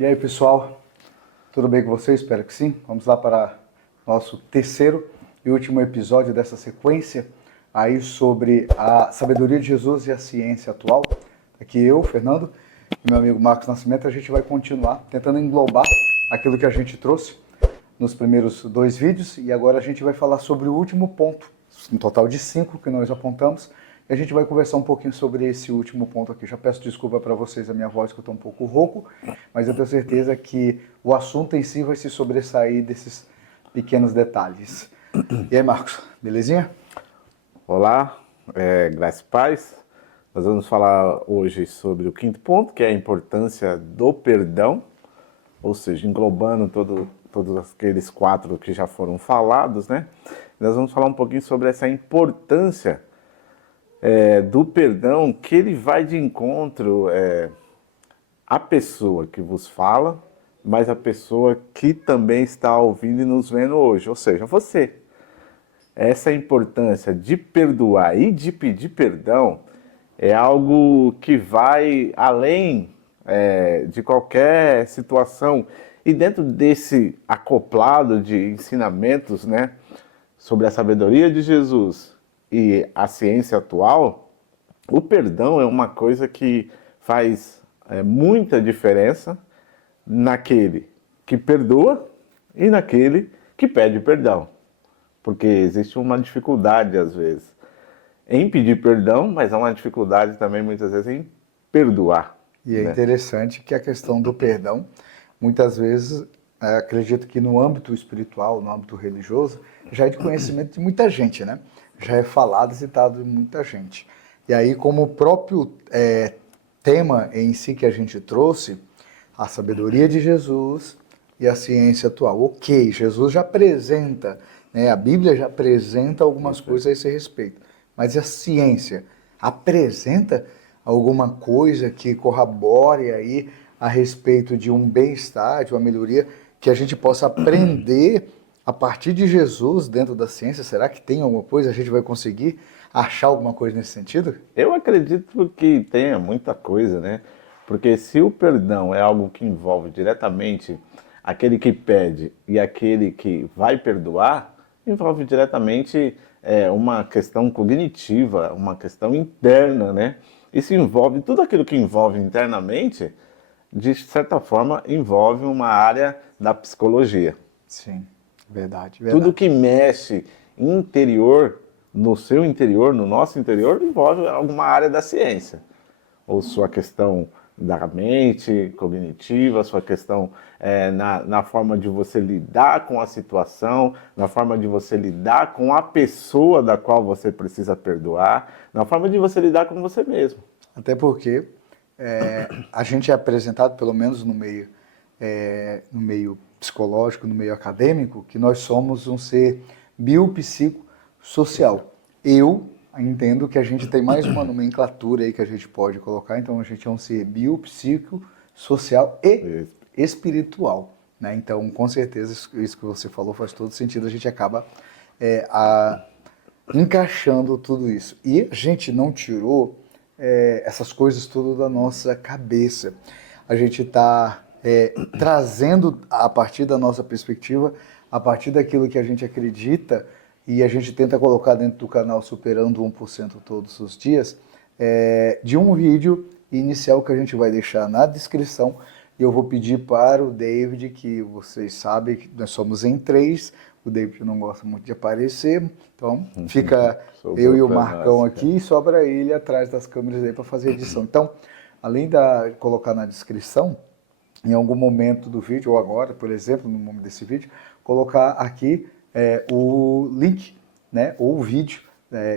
E aí, pessoal, tudo bem com vocês? Espero que sim. Vamos lá para nosso terceiro e último episódio dessa sequência aí sobre a sabedoria de Jesus e a ciência atual. Aqui eu, Fernando, e meu amigo Marcos Nascimento, a gente vai continuar tentando englobar aquilo que a gente trouxe nos primeiros 2 vídeos e agora a gente vai falar sobre o último ponto, um total de 5 que nós apontamos. E a gente vai conversar um pouquinho sobre esse último ponto aqui. Já peço desculpa para vocês a minha voz, que eu estou um pouco rouco, mas eu tenho certeza que o assunto em si vai se sobressair desses pequenos detalhes. E aí, Marcos, belezinha? Olá, graças e paz. Nós vamos falar hoje sobre o 5º ponto, que é a importância do perdão, ou seja, englobando todos aqueles 4 que já foram falados, né? Nós vamos falar um pouquinho sobre essa importância do perdão, que ele vai de encontro à pessoa que vos fala, mas a pessoa que também está ouvindo e nos vendo hoje, ou seja, você. Essa importância de perdoar e de pedir perdão é algo que vai além de qualquer situação. E dentro desse acoplado de ensinamentos, né, sobre a sabedoria de Jesus e a ciência atual, o perdão é uma coisa que faz muita diferença naquele que perdoa e naquele que pede perdão. Porque existe uma dificuldade, às vezes, em pedir perdão, mas há uma dificuldade também, muitas vezes, em perdoar. E é interessante que a questão do perdão, muitas vezes, acredito que no âmbito espiritual, no âmbito religioso, já é de conhecimento de muita gente, né? Já é falado e citado de muita gente. E aí, como o próprio tema em si que a gente trouxe, a sabedoria de Jesus e a ciência atual. Ok, Jesus já apresenta, né, a Bíblia já apresenta algumas coisas a esse respeito. Mas a ciência apresenta alguma coisa que corrobore aí a respeito de um bem-estar, de uma melhoria, que a gente possa aprender a partir de Jesus dentro da ciência? Será que tem alguma coisa? A gente vai conseguir achar alguma coisa nesse sentido? Eu acredito que tenha muita coisa, né? Porque se o perdão é algo que envolve diretamente aquele que pede e aquele que vai perdoar, envolve diretamente uma questão cognitiva, uma questão interna, né? E se envolve, tudo aquilo que envolve internamente, de certa forma, envolve uma área da psicologia. Sim, verdade. Tudo que mexe no seu interior, no nosso interior, envolve alguma área da ciência. Ou sua questão da mente cognitiva, sua questão na forma de você lidar com a situação, na forma de você lidar com a pessoa da qual você precisa perdoar, na forma de você lidar com você mesmo. Até porque a gente é apresentado, pelo menos no meio psicológico, no meio acadêmico, que nós somos um ser biopsicossocial. Eu entendo que a gente tem mais uma nomenclatura aí que a gente pode colocar, então a gente é um ser biopsicossocial e espiritual, né? Então, com certeza, isso que você falou faz todo sentido, a gente acaba encaixando tudo isso. E a gente não tirou essas coisas tudo da nossa cabeça. A gente está trazendo a partir da nossa perspectiva, a partir daquilo que a gente acredita, e a gente tenta colocar dentro do canal Superando 1% todos os dias, de um vídeo inicial que a gente vai deixar na descrição. E eu vou pedir para o David, que vocês sabem que nós somos em 3, o David não gosta muito de aparecer, então fica eu e o Marcão aqui e sobra ele atrás das câmeras aí para fazer a edição. Então, além de colocar na descrição, em algum momento do vídeo, ou agora, por exemplo, no momento desse vídeo, colocar aqui o link, né, ou o vídeo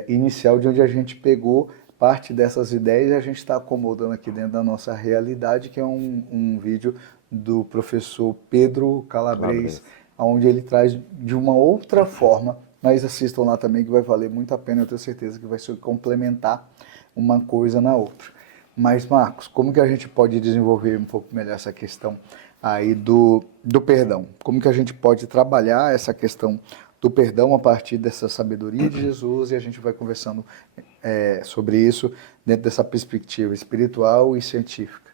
inicial de onde a gente pegou parte dessas ideias e a gente está acomodando aqui dentro da nossa realidade, que é um vídeo do professor Pedro Calabres, onde ele traz de uma outra forma, mas assistam lá também que vai valer muito a pena, eu tenho certeza que vai se complementar uma coisa na outra. Mas, Marcos, como que a gente pode desenvolver um pouco melhor essa questão aí do perdão? Como que a gente pode trabalhar essa questão do perdão a partir dessa sabedoria de Jesus, e a gente vai conversando sobre isso dentro dessa perspectiva espiritual e científica.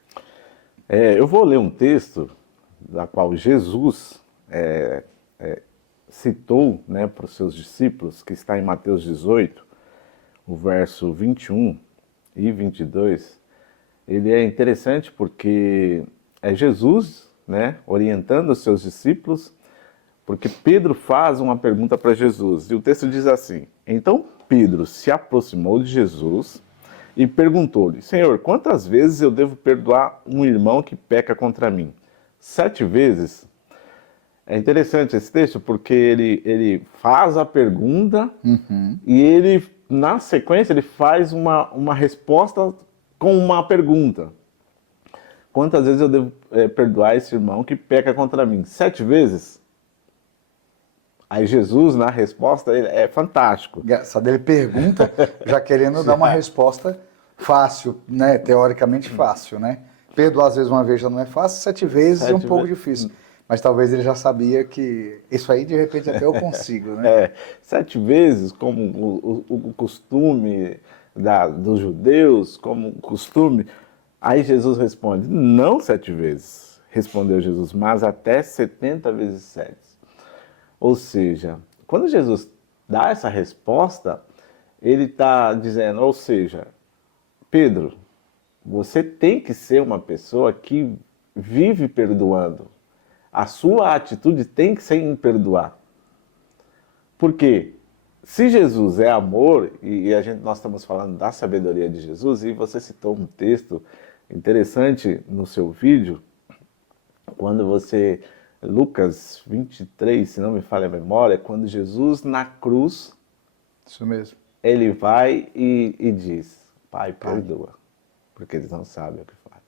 Eu vou ler um texto da qual Jesus citou, né, para os seus discípulos, que está em Mateus 18, o verso 21 e 22, ele é interessante porque é Jesus, né, orientando os seus discípulos, porque Pedro faz uma pergunta para Jesus, e o texto diz assim: então Pedro se aproximou de Jesus e perguntou-lhe: Senhor, quantas vezes eu devo perdoar um irmão que peca contra mim? 7 vezes? É interessante esse texto porque ele faz a pergunta e ele, na sequência, ele faz uma resposta com uma pergunta. Quantas vezes eu devo perdoar esse irmão que peca contra mim? 7 vezes? Aí Jesus, na resposta, ele é fantástico. Só dele pergunta, já querendo dar uma resposta fácil, né? Teoricamente fácil, né? Perdoar às vezes uma vez já não é fácil, 7 vezes é um pouco difícil. Mas talvez ele já sabia que isso aí de repente até eu consigo, né? 7 vezes, como o costume dos judeus, como o costume. Aí Jesus responde: não 7 vezes, respondeu Jesus, mas até 70 vezes 7. Ou seja, quando Jesus dá essa resposta, ele está dizendo, ou seja, Pedro, você tem que ser uma pessoa que vive perdoando. A sua atitude tem que ser em perdoar. Por quê? Se Jesus é amor, e nós estamos falando da sabedoria de Jesus, e você citou um texto interessante no seu vídeo, quando você... Lucas 23, se não me falha a memória, quando Jesus na cruz, isso mesmo, ele vai e diz: Pai, perdoa, porque eles não sabem o que fazem.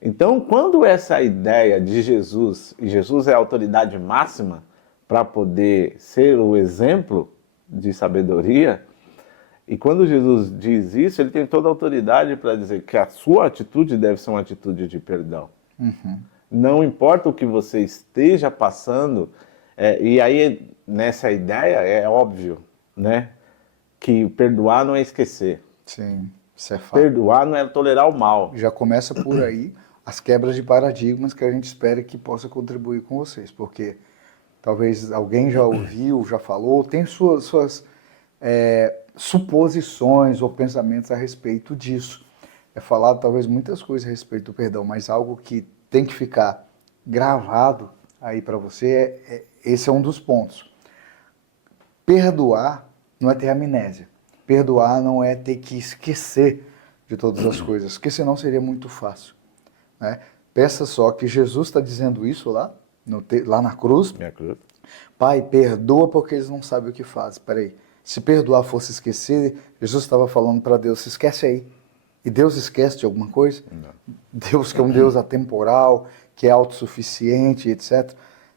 Então, quando essa ideia de Jesus, e Jesus é a autoridade máxima para poder ser o exemplo de sabedoria, e quando Jesus diz isso, ele tem toda a autoridade para dizer que a sua atitude deve ser uma atitude de perdão. Não importa o que você esteja passando, e aí nessa ideia é óbvio, né, que perdoar não é esquecer. Sim, isso é fato. Perdoar não é tolerar o mal. Já começa por aí as quebras de paradigmas que a gente espera que possa contribuir com vocês, porque talvez alguém já ouviu, já falou, tem suas suposições ou pensamentos a respeito disso. É falado talvez muitas coisas a respeito do perdão, mas algo que tem que ficar gravado aí para você, esse é um dos pontos. Perdoar não é ter amnésia. Perdoar não é ter que esquecer de todas as coisas, porque senão seria muito fácil, né? Pensa só que Jesus está dizendo isso lá na cruz. Pai, perdoa porque eles não sabem o que fazem. Peraí, se perdoar fosse esquecer, Jesus estava falando para Deus: se esquece aí. E Deus esquece de alguma coisa? Não. Deus que é um Deus atemporal, que é autossuficiente, etc.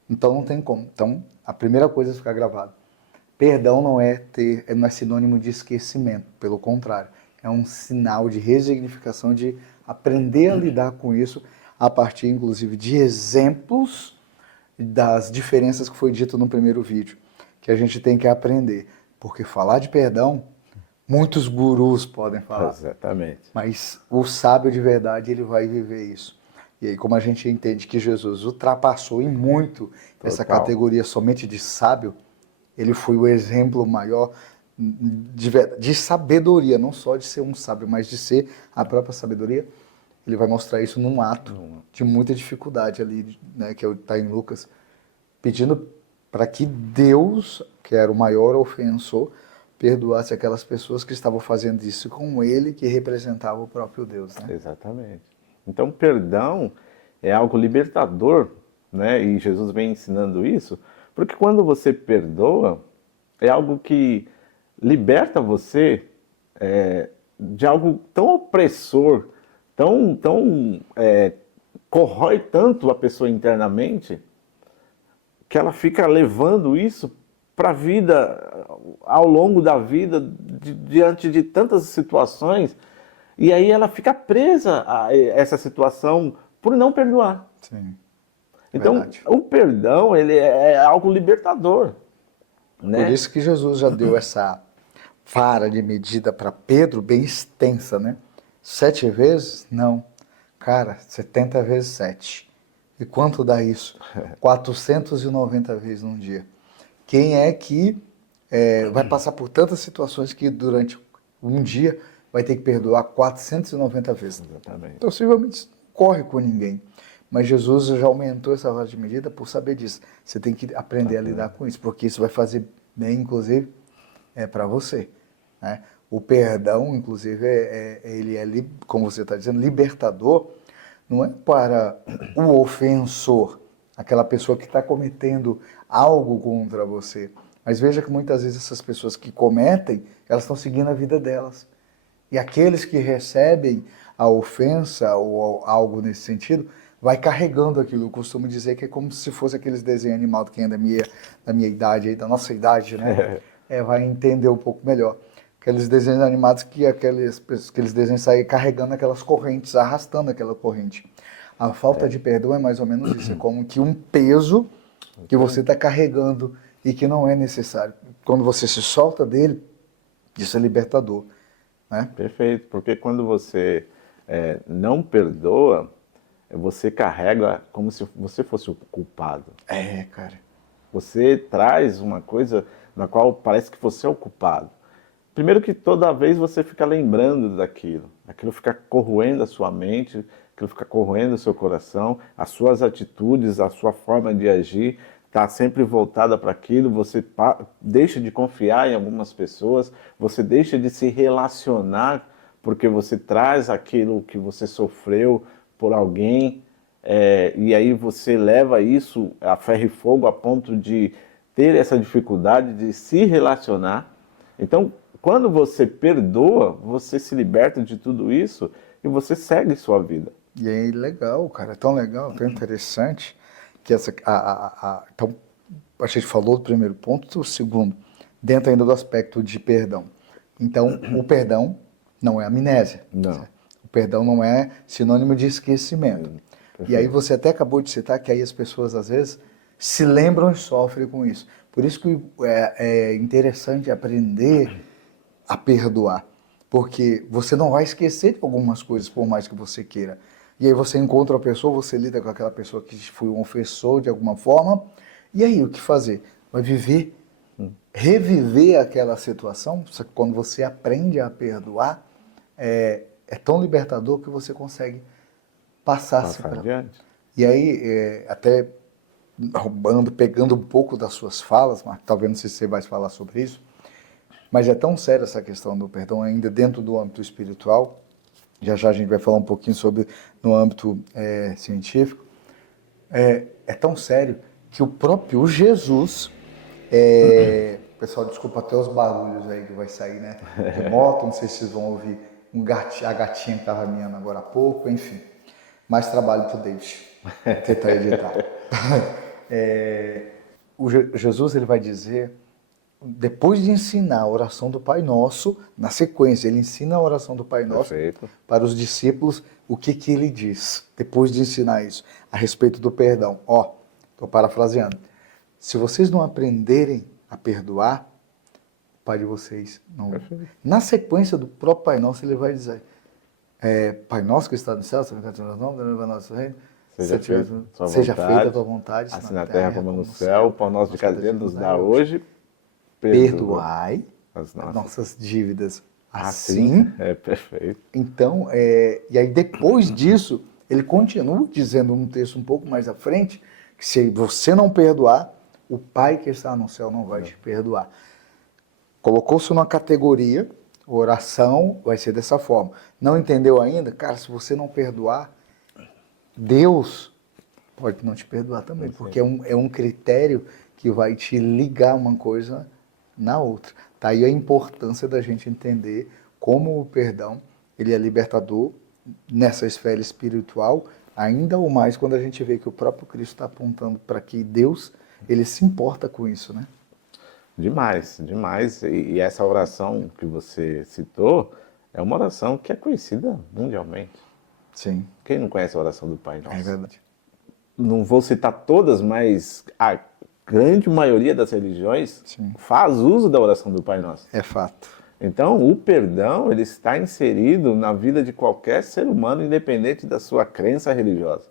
Então não tem como. Então, a primeira coisa é ficar gravado. Perdão não é sinônimo de esquecimento, pelo contrário. É um sinal de resignificação, de aprender a lidar com isso, a partir, inclusive, de exemplos das diferenças que foi dito no primeiro vídeo, que a gente tem que aprender. Porque falar de perdão, muitos gurus podem falar. Exatamente. Mas o sábio de verdade, ele vai viver isso. E aí, como a gente entende que Jesus ultrapassou em muito essa categoria somente de sábio, ele foi o exemplo maior de sabedoria, não só de ser um sábio, mas de ser a própria sabedoria. Ele vai mostrar isso num ato de muita dificuldade ali, né, que está em Lucas, pedindo para que Deus, que era o maior ofensor, perdoasse aquelas pessoas que estavam fazendo isso com ele, que representava o próprio Deus, né? Exatamente. Então, perdão é algo libertador, né? E Jesus vem ensinando isso, porque quando você perdoa, é algo que liberta você de algo tão opressor, corrói tanto a pessoa internamente, que ela fica levando isso para a vida, ao longo da vida, diante de tantas situações, e aí ela fica presa a essa situação por não perdoar. Sim. Então, Verdade. o perdão, ele é algo libertador, né? Por isso que Jesus já deu essa vara de medida para Pedro bem extensa, né? 7 vezes? Não. Cara, 70 vezes 7. E quanto dá isso? 490 vezes num dia. Quem é que vai passar por tantas situações que durante um dia vai ter que perdoar 490 vezes? Exatamente. Possivelmente isso não ocorre com ninguém. Mas Jesus já aumentou essa vara de medida por saber disso. Você tem que aprender a lidar com isso, porque isso vai fazer bem, inclusive, para você. Né? O perdão, inclusive, ele é, como você está dizendo, libertador, não é para o ofensor, aquela pessoa que está cometendo algo contra você. Mas veja que muitas vezes essas pessoas que cometem, elas estão seguindo a vida delas. E aqueles que recebem a ofensa ou algo nesse sentido, vai carregando aquilo. Eu costumo dizer que é como se fosse aqueles desenhos animados, quem é da minha idade, aí, da nossa idade, né? Vai entender um pouco melhor. Aqueles desenhos animados que aqueles desenhos saem carregando aquelas correntes, arrastando aquela corrente. A falta de perdão é mais ou menos isso, é como que um peso que você está carregando e que não é necessário. Quando você se solta dele, isso é libertador. Né? Perfeito, porque quando você não perdoa, você carrega como se você fosse o culpado. Cara. Você traz uma coisa na qual parece que você é o culpado. Primeiro que toda vez você fica lembrando daquilo, aquilo fica corroendo a sua mente, aquilo fica corroendo o seu coração, as suas atitudes, a sua forma de agir está sempre voltada para aquilo, você deixa de confiar em algumas pessoas, você deixa de se relacionar porque você traz aquilo que você sofreu por alguém, e aí você leva isso a ferro e fogo a ponto de ter essa dificuldade de se relacionar. Então, quando você perdoa, você se liberta de tudo isso e você segue sua vida. E aí, legal, cara, é tão legal, tão interessante, que então, a gente falou do primeiro ponto, o segundo, dentro ainda do aspecto de perdão. Então, o perdão não é amnésia. Não. Certo? O perdão não é sinônimo de esquecimento. Perfeito. E aí você até acabou de citar que aí as pessoas, às vezes, se lembram e sofrem com isso. Por isso que é interessante aprender a perdoar. Porque você não vai esquecer de algumas coisas, por mais que você queira. E aí você encontra a pessoa, você lida com aquela pessoa que foi um ofensor de alguma forma, e aí o que fazer? Vai reviver aquela situação, só que quando você aprende a perdoar, é tão libertador que você consegue passar-se para adiante. E aí, até roubando, pegando um pouco das suas falas, mas talvez não sei se você vai falar sobre isso, mas é tão séria essa questão do perdão ainda dentro do âmbito espiritual. Já já a gente vai falar um pouquinho sobre no âmbito científico. É tão sério que o próprio Jesus, pessoal, desculpa até os barulhos aí que vai sair, né? De moto, não sei se vocês vão ouvir a gatinha que estava miando agora há pouco, enfim. Mais trabalho para o David tentar editar. Jesus ele vai dizer, depois de ensinar a oração do Pai Nosso, na sequência, ele ensina a oração do Pai Nosso Perfeito. para os discípulos, o que ele diz, depois de ensinar isso, a respeito do perdão. Estou parafraseando. Se vocês não aprenderem a perdoar, o Pai de vocês não... Perfeito. Na sequência do próprio Pai Nosso, ele vai dizer, Pai Nosso que está no céu, seja feita a tua vontade, assim na terra como no céu. O pão nosso de cada dia nos dá hoje. Perdoai as nossas dívidas. Assim. É perfeito. Então, e aí depois disso, ele continua dizendo num texto um pouco mais à frente, que se você não perdoar, o Pai que está no céu não vai te perdoar. Colocou-se numa categoria, oração vai ser dessa forma. Não entendeu ainda? Cara, se você não perdoar, Deus pode não te perdoar também, porque é um critério que vai te ligar uma coisa na outra. Tá aí a importância da gente entender como o perdão ele é libertador nessa esfera espiritual, ainda ou mais quando a gente vê que o próprio Cristo está apontando para que Deus ele se importa com isso, né? Demais, demais. E essa oração que você citou é uma oração que é conhecida mundialmente. Sim. Quem não conhece a oração do Pai Nosso? É verdade. Não vou citar todas, mas a grande maioria das religiões faz uso da oração do Pai Nosso. É fato. Então, o perdão ele está inserido na vida de qualquer ser humano, independente da sua crença religiosa.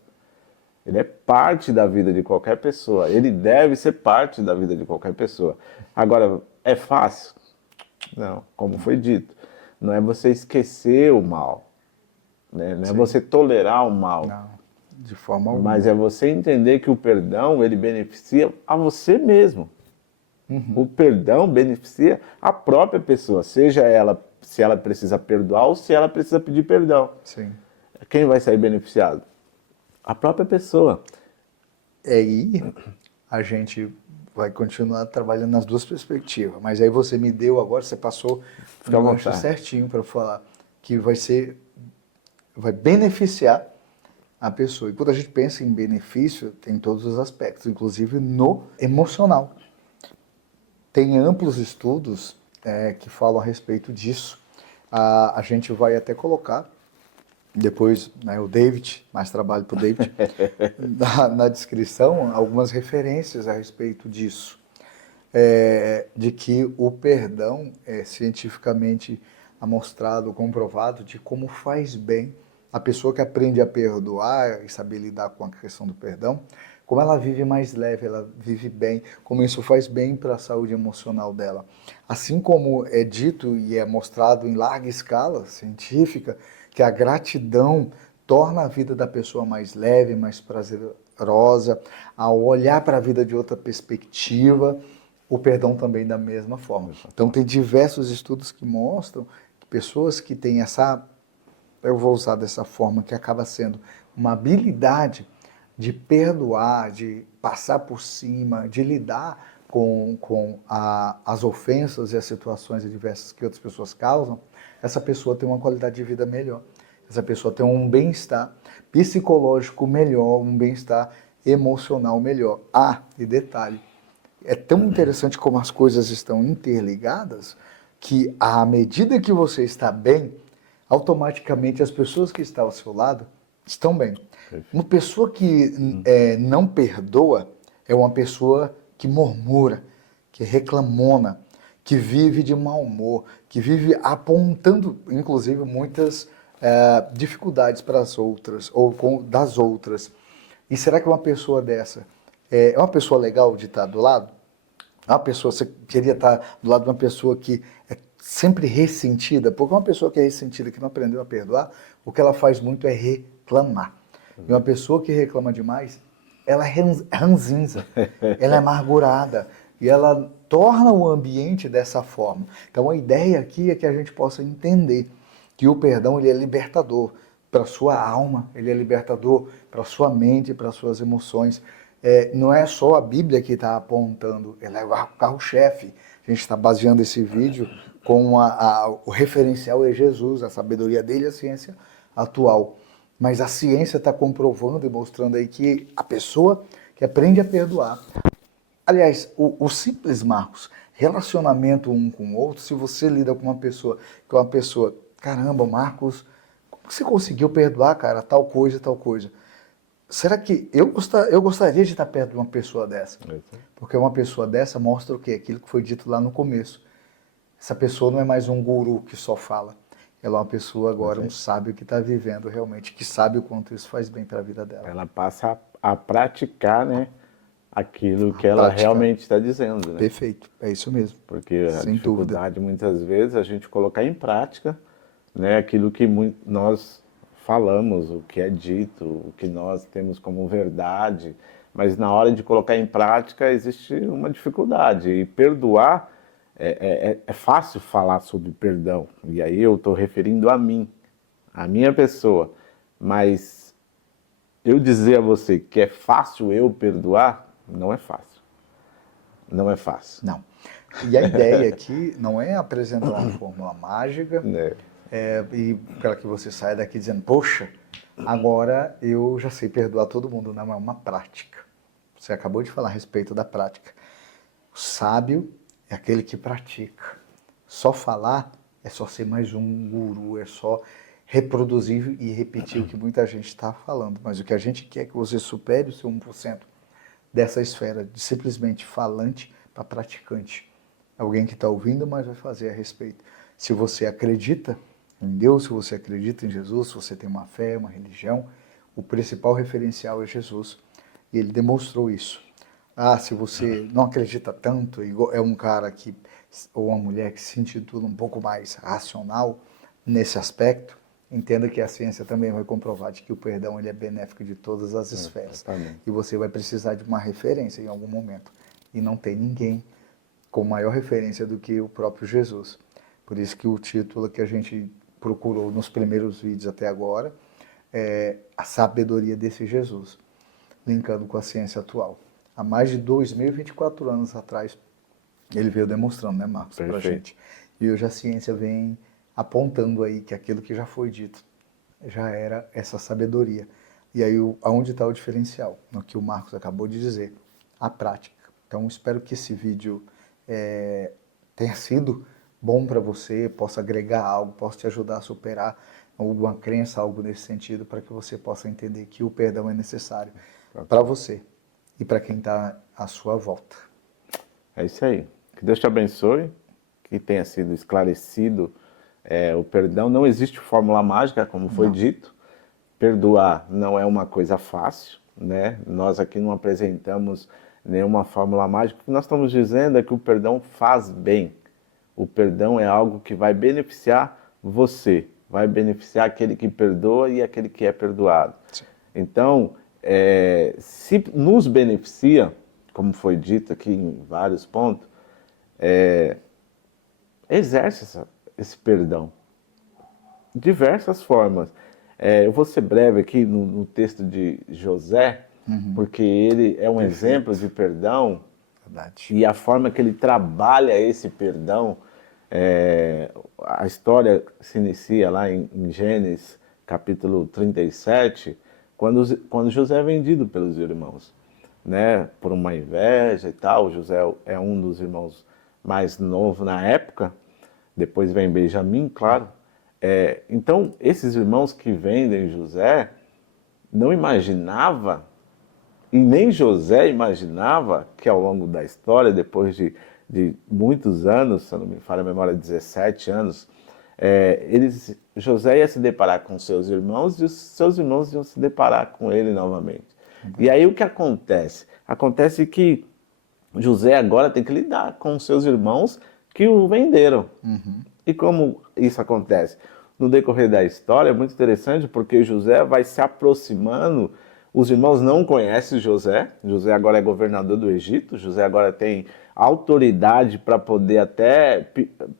Ele é parte da vida de qualquer pessoa. Ele deve ser parte da vida de qualquer pessoa. Agora, é fácil? Não, como foi dito. Não é você esquecer o mal, né? Não é Sim. você tolerar o mal. Não, de forma alguma. Mas é você entender que o perdão, ele beneficia a você mesmo. O perdão beneficia a própria pessoa, seja ela, se ela precisa perdoar ou se ela precisa pedir perdão. Sim. Quem vai sair beneficiado? A própria pessoa. Aí a gente vai continuar trabalhando nas duas perspectivas. Mas aí você me deu agora, você passou Fica à um gancho vontade. certinho para falar que vai beneficiar a pessoa. E quando a gente pensa em benefício, tem todos os aspectos, inclusive no emocional. Tem amplos estudos que falam a respeito disso. A gente vai até colocar depois, né, o David, mais trabalho para o David, na descrição, algumas referências a respeito disso. De que o perdão é cientificamente amostrado, comprovado, de como faz bem a pessoa que aprende a perdoar e saber lidar com a questão do perdão, como ela vive mais leve, ela vive bem, como isso faz bem para a saúde emocional dela. Assim como é dito e é mostrado em larga escala científica, que a gratidão torna a vida da pessoa mais leve, mais prazerosa, ao olhar para a vida de outra perspectiva, o perdão também da mesma forma. Então tem diversos estudos que mostram que pessoas que têm eu vou usar dessa forma, que acaba sendo uma habilidade de perdoar, de passar por cima, de lidar com as ofensas e as situações adversas que outras pessoas causam, essa pessoa tem uma qualidade de vida melhor. Essa pessoa tem um bem-estar psicológico melhor, um bem-estar emocional melhor. E detalhe, é tão interessante como as coisas estão interligadas que à medida que você está bem, automaticamente as pessoas que estão ao seu lado estão bem. Uma pessoa que não perdoa é uma pessoa que murmura, que é reclamona, que vive de mau humor, que vive apontando, inclusive, muitas dificuldades para as outras, ou das outras. E será que uma pessoa dessa é uma pessoa legal de estar do lado? Uma pessoa, você queria estar do lado de uma pessoa que é sempre ressentida? Porque uma pessoa que é ressentida, que não aprendeu a perdoar, o que ela faz muito é reclamar. E uma pessoa que reclama demais, ela é ranzinza, ela é amargurada, e ela torna o ambiente dessa forma. Então a ideia aqui é que a gente possa entender que o perdão ele é libertador para a sua alma, ele é libertador para a sua mente, para as suas emoções. Não é só a Bíblia que está apontando, ela é o carro-chefe. A gente está baseando esse vídeo com o referencial é Jesus, a sabedoria dele e a ciência atual. Mas a ciência está comprovando e mostrando aí que a pessoa que aprende a perdoar. Aliás, o simples, Marcos, relacionamento um com o outro, se você lida com uma pessoa, que é uma pessoa, caramba, Marcos, como você conseguiu perdoar, cara, tal coisa, tal coisa? Será que eu gostaria de estar perto de uma pessoa dessa? Porque uma pessoa dessa mostra o quê? Aquilo que foi dito lá no começo. Essa pessoa não é mais um guru que só fala. Ela é uma pessoa agora, um sábio que está vivendo realmente, que sabe o quanto isso faz bem para a vida dela. Ela passa a praticar, né, aquilo que ela realmente está dizendo, né? Perfeito, é isso mesmo. Porque a Sem dificuldade dúvida. muitas vezes é a gente colocar em prática, né, aquilo que nós falamos, o que é dito, o que nós temos como verdade, mas na hora de colocar em prática existe uma dificuldade. E perdoar, é fácil falar sobre perdão, e aí eu estou referindo a mim, a minha pessoa, mas eu dizer a você que é fácil eu perdoar, não é fácil. Não é fácil. Não. E a ideia aqui não é apresentar uma fórmula mágica e para que você saia daqui dizendo, poxa, agora eu já sei perdoar todo mundo. Não, é uma prática. Você acabou de falar a respeito da prática. O sábio é aquele que pratica. Só falar é só ser mais um guru, é só reproduzir e repetir o que muita gente está falando. Mas o que a gente quer é que você supere o seu 1% dessa esfera, de simplesmente falante para praticante. Alguém que está ouvindo, mas vai fazer a respeito. Se você acredita em Deus, se você acredita em Jesus, se você tem uma fé, uma religião, o principal referencial é Jesus. E ele demonstrou isso. Ah, se você não acredita tanto, é um cara que, ou uma mulher que se intitula um pouco mais racional nesse aspecto, entenda que a ciência também vai comprovar de que o perdão ele é benéfico de todas as esferas. Exatamente. E você vai precisar de uma referência em algum momento. E não tem ninguém com maior referência do que o próprio Jesus. Por isso que o título que a gente procurou nos primeiros vídeos até agora é a sabedoria desse Jesus, linkando com a ciência atual. Há mais de 2024 anos atrás, ele veio demonstrando, né, Marcos, pra gente. E hoje a ciência vem apontando aí que aquilo que já foi dito já era essa sabedoria. E aí, aonde está o diferencial? No que o Marcos acabou de dizer, a prática. Então, espero que esse vídeo tenha sido bom para você, possa agregar algo, possa te ajudar a superar alguma crença, algo nesse sentido, para que você possa entender que o perdão é necessário para você e para quem está à sua volta. É isso aí. Que Deus te abençoe, que tenha sido esclarecido o perdão. Não existe fórmula mágica, como foi dito. Perdoar não é uma coisa fácil, né? Nós aqui não apresentamos nenhuma fórmula mágica. O que nós estamos dizendo é que o perdão faz bem. O perdão é algo que vai beneficiar você, vai beneficiar aquele que perdoa e aquele que é perdoado. Sim. Então, se nos beneficia, como foi dito aqui em vários pontos, exerce esse perdão. Diversas formas. Eu vou ser breve aqui no texto de José, porque ele é um exemplo de perdão. Verdade. E a forma que ele trabalha esse perdão, a história se inicia lá em Gênesis, capítulo 37, quando José é vendido pelos irmãos, né, por uma inveja e tal. José é um dos irmãos mais novos na época, depois vem Benjamim, claro. Então, esses irmãos que vendem José não imaginava, e nem José imaginava, que ao longo da história, depois de muitos anos, se eu não me falha a memória, 17 anos, José ia se deparar com seus irmãos e os seus irmãos iam se deparar com ele novamente. E aí o que acontece? Acontece que José agora tem que lidar com seus irmãos que o venderam. E como isso acontece? No decorrer da história é muito interessante, porque José vai se aproximando. Os irmãos não conhecem José. José agora é governador do Egito. José agora tem autoridade para poder até,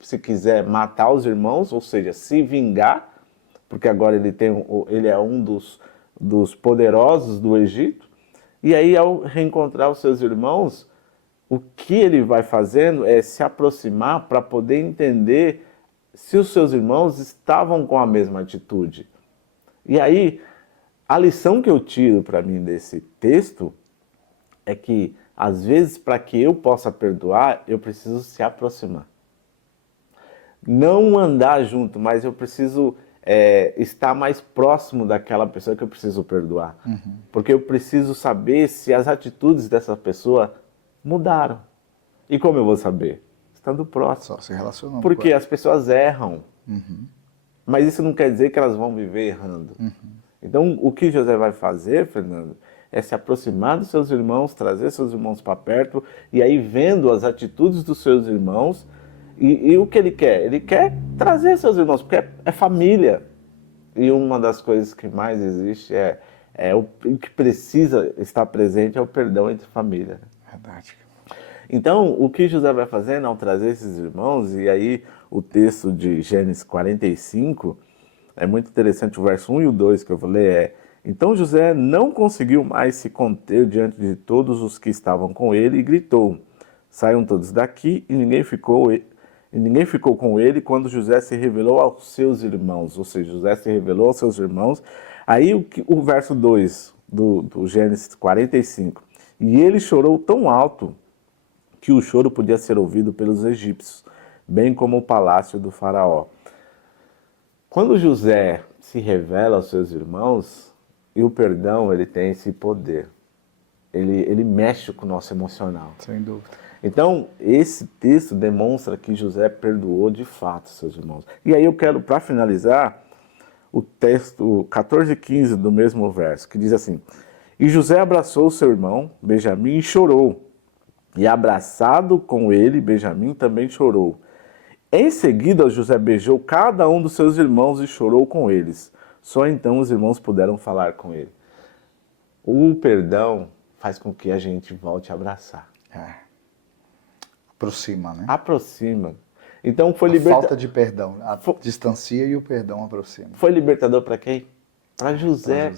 se quiser, matar os irmãos, ou seja, se vingar, porque agora ele é um dos poderosos do Egito. E aí, ao reencontrar os seus irmãos, o que ele vai fazendo é se aproximar para poder entender se os seus irmãos estavam com a mesma atitude. E aí, a lição que eu tiro para mim desse texto é que, às vezes, para que eu possa perdoar, eu preciso se aproximar. Não andar junto, mas eu preciso estar mais próximo daquela pessoa que eu preciso perdoar. Porque eu preciso saber se as atitudes dessa pessoa mudaram. E como eu vou saber? Estando próximo. Só se relacionando. Porque as pessoas erram. Mas isso não quer dizer que elas vão viver errando. Então, o que José vai fazer, Fernando, é se aproximar dos seus irmãos, trazer seus irmãos para perto, e aí vendo as atitudes dos seus irmãos, e o que ele quer? Ele quer trazer seus irmãos, porque é família. E uma das coisas que mais existe o que precisa estar presente é o perdão entre família. Verdade. Então, o que José vai fazendo ao trazer esses irmãos, e aí o texto de Gênesis 45, é muito interessante, o verso 1 e o 2 que eu vou ler então José não conseguiu mais se conter diante de todos os que estavam com ele e gritou, saiam todos daqui, e ninguém ficou com ele quando José se revelou aos seus irmãos, ou seja, José se revelou aos seus irmãos. Aí o verso 2 do Gênesis 45, e ele chorou tão alto que o choro podia ser ouvido pelos egípcios, bem como o palácio do faraó. Quando José se revela aos seus irmãos, e o perdão ele tem esse poder, ele mexe com o nosso emocional. Sem dúvida. Então, esse texto demonstra que José perdoou de fato seus irmãos. E aí eu quero, para finalizar, o texto 14 e 15 do mesmo verso, que diz assim, E José abraçou seu irmão, Benjamim, e chorou. E abraçado com ele, Benjamim também chorou. Em seguida, José beijou cada um dos seus irmãos e chorou com eles. Só então os irmãos puderam falar com ele. O perdão faz com que a gente volte a abraçar. Aproxima, né? Aproxima. Então foi Falta de perdão. Distancia e o perdão aproxima. Foi libertador para quem? Para José.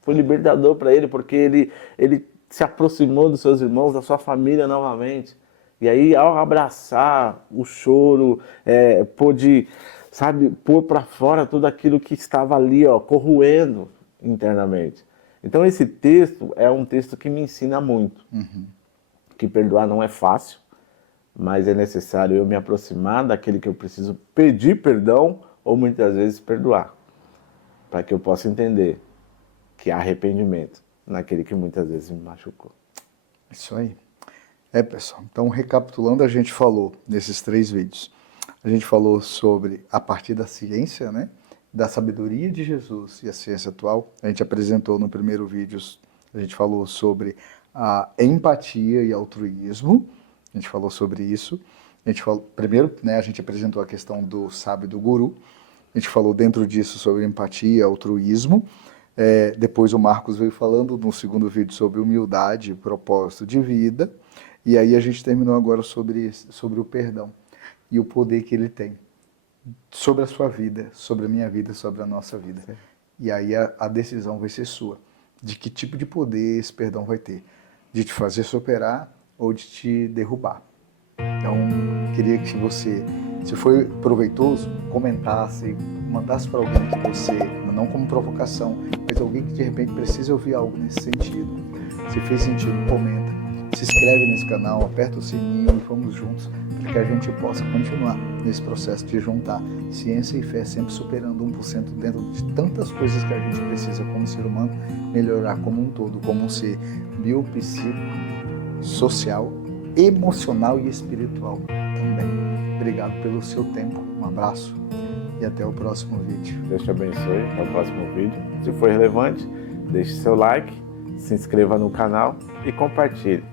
Foi libertador para ele, porque ele se aproximou dos seus irmãos, da sua família novamente. E aí, ao abraçar o choro, pôde, sabe, pôr para fora tudo aquilo que estava ali, ó, corroendo internamente. Então, esse texto é um texto que me ensina muito. Que perdoar não é fácil, mas é necessário eu me aproximar daquele que eu preciso pedir perdão ou muitas vezes perdoar, para que eu possa entender que há arrependimento naquele que muitas vezes me machucou. Isso aí. Pessoal, então recapitulando, a gente falou nesses 3 vídeos, a gente falou sobre a partir da ciência, né, da sabedoria de Jesus e a ciência atual. A gente apresentou no primeiro vídeo, a gente falou sobre a empatia e altruísmo, a gente falou sobre isso. A gente falou, primeiro, né, a gente apresentou a questão do sábio e do guru, a gente falou dentro disso sobre empatia e altruísmo. Depois o Marcos veio falando no segundo vídeo sobre humildade e propósito de vida. E aí a gente terminou agora sobre o perdão e o poder que ele tem sobre a sua vida, sobre a minha vida, sobre a nossa vida. E aí a decisão vai ser sua, de que tipo de poder esse perdão vai ter, de te fazer superar ou de te derrubar. Então, queria que você, se foi proveitoso, comentasse, mandasse para alguém que você, não como provocação, mas alguém que de repente precisa ouvir algo nesse sentido. Se fez sentido, comenta. Se inscreve nesse canal, aperta o sininho e vamos juntos para que a gente possa continuar nesse processo de juntar ciência e fé, sempre superando 1% dentro de tantas coisas que a gente precisa como ser humano, melhorar como um todo, como um ser biopsíquico, social, emocional e espiritual também. Obrigado pelo seu tempo, um abraço e até o próximo vídeo. Deus te abençoe, até o próximo vídeo. Se for relevante, deixe seu like, se inscreva no canal e compartilhe.